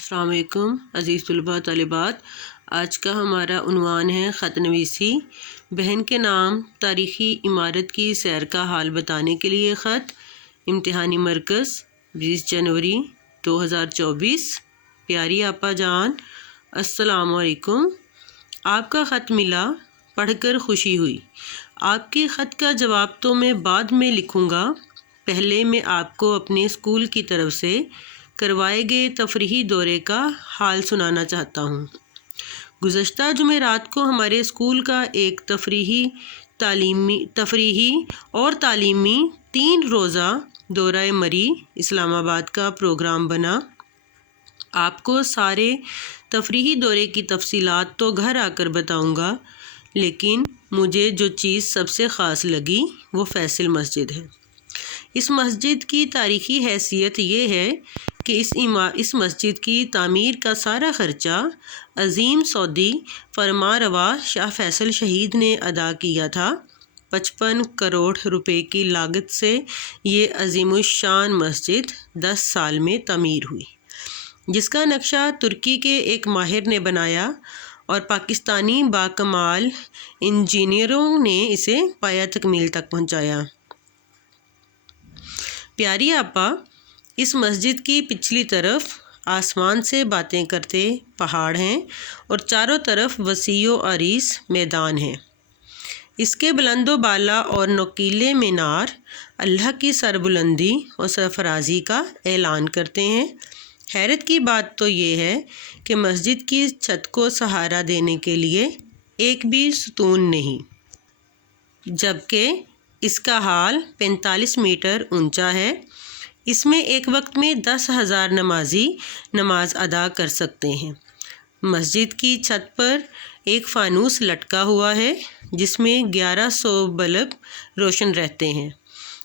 السلام علیکم عزیز طلباء طالبات۔ آج کا ہمارا عنوان ہے خط نویسی۔ بہن کے نام تاریخی عمارت کی سیر کا حال بتانے کے لیے خط۔ امتحانی مرکز 20 جنوری 2024۔ پیاری آپا جان، السلام علیکم۔ آپ کا خط ملا، پڑھ کر خوشی ہوئی۔ آپ کے خط کا جواب تو میں بعد میں لکھوں گا، پہلے میں آپ کو اپنے اسکول کی طرف سے کروائے گئے تفریحی دورے کا حال سنانا چاہتا ہوں۔ گزشتہ جمعرات کو ہمارے اسکول کا ایک تفریحی اور تعلیمی 3 روزہ دورہ مری اسلام آباد کا پروگرام بنا۔ آپ کو سارے تفریحی دورے کی تفصیلات تو گھر آ کر بتاؤں گا، لیکن مجھے جو چیز سب سے خاص لگی وہ فیصل مسجد ہے۔ اس مسجد کی تاریخی حیثیت یہ ہے کہ اس مسجد کی تعمیر کا سارا خرچہ عظیم سعودی فرمانروا شاہ فیصل شہید نے ادا کیا تھا۔ 55 کروڑ روپے کی لاگت سے یہ عظیم الشان مسجد 10 سال میں تعمیر ہوئی، جس کا نقشہ ترکی کے ایک ماہر نے بنایا اور پاکستانی باکمال انجینئروں نے اسے پایہ تکمیل تک پہنچایا۔ پیاری آپا، اس مسجد کی پچھلی طرف آسمان سے باتیں کرتے پہاڑ ہیں اور چاروں طرف وسیع و عریض میدان ہے۔ اس کے بلند و بالا اور نوکیلے مینار اللہ کی سربلندی اور سرفرازی کا اعلان کرتے ہیں۔ حیرت کی بات تو یہ ہے کہ مسجد کی چھت کو سہارا دینے کے لیے ایک بھی ستون نہیں، جبکہ اس کا ہال 45 میٹر اونچا ہے۔ اس میں ایک وقت میں 10,000 نمازی نماز ادا کر سکتے ہیں۔ مسجد کی چھت پر ایک فانوس لٹکا ہوا ہے جس میں 1100 بلب روشن رہتے ہیں۔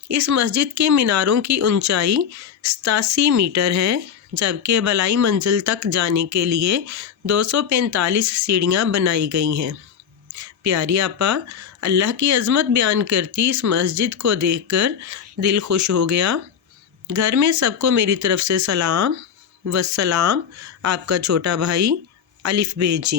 اس مسجد کے میناروں کی اونچائی 87 میٹر ہے، جبکہ بالائی منزل تک جانے کے لیے 245 سیڑھیاں بنائی گئی ہیں۔ پیاری آپا، اللہ کی عظمت بیان کرتی اس مسجد کو دیکھ کر دل خوش ہو گیا۔ گھر میں سب کو میری طرف سے سلام۔ والسلام، آپ کا چھوٹا بھائی الف ب ج۔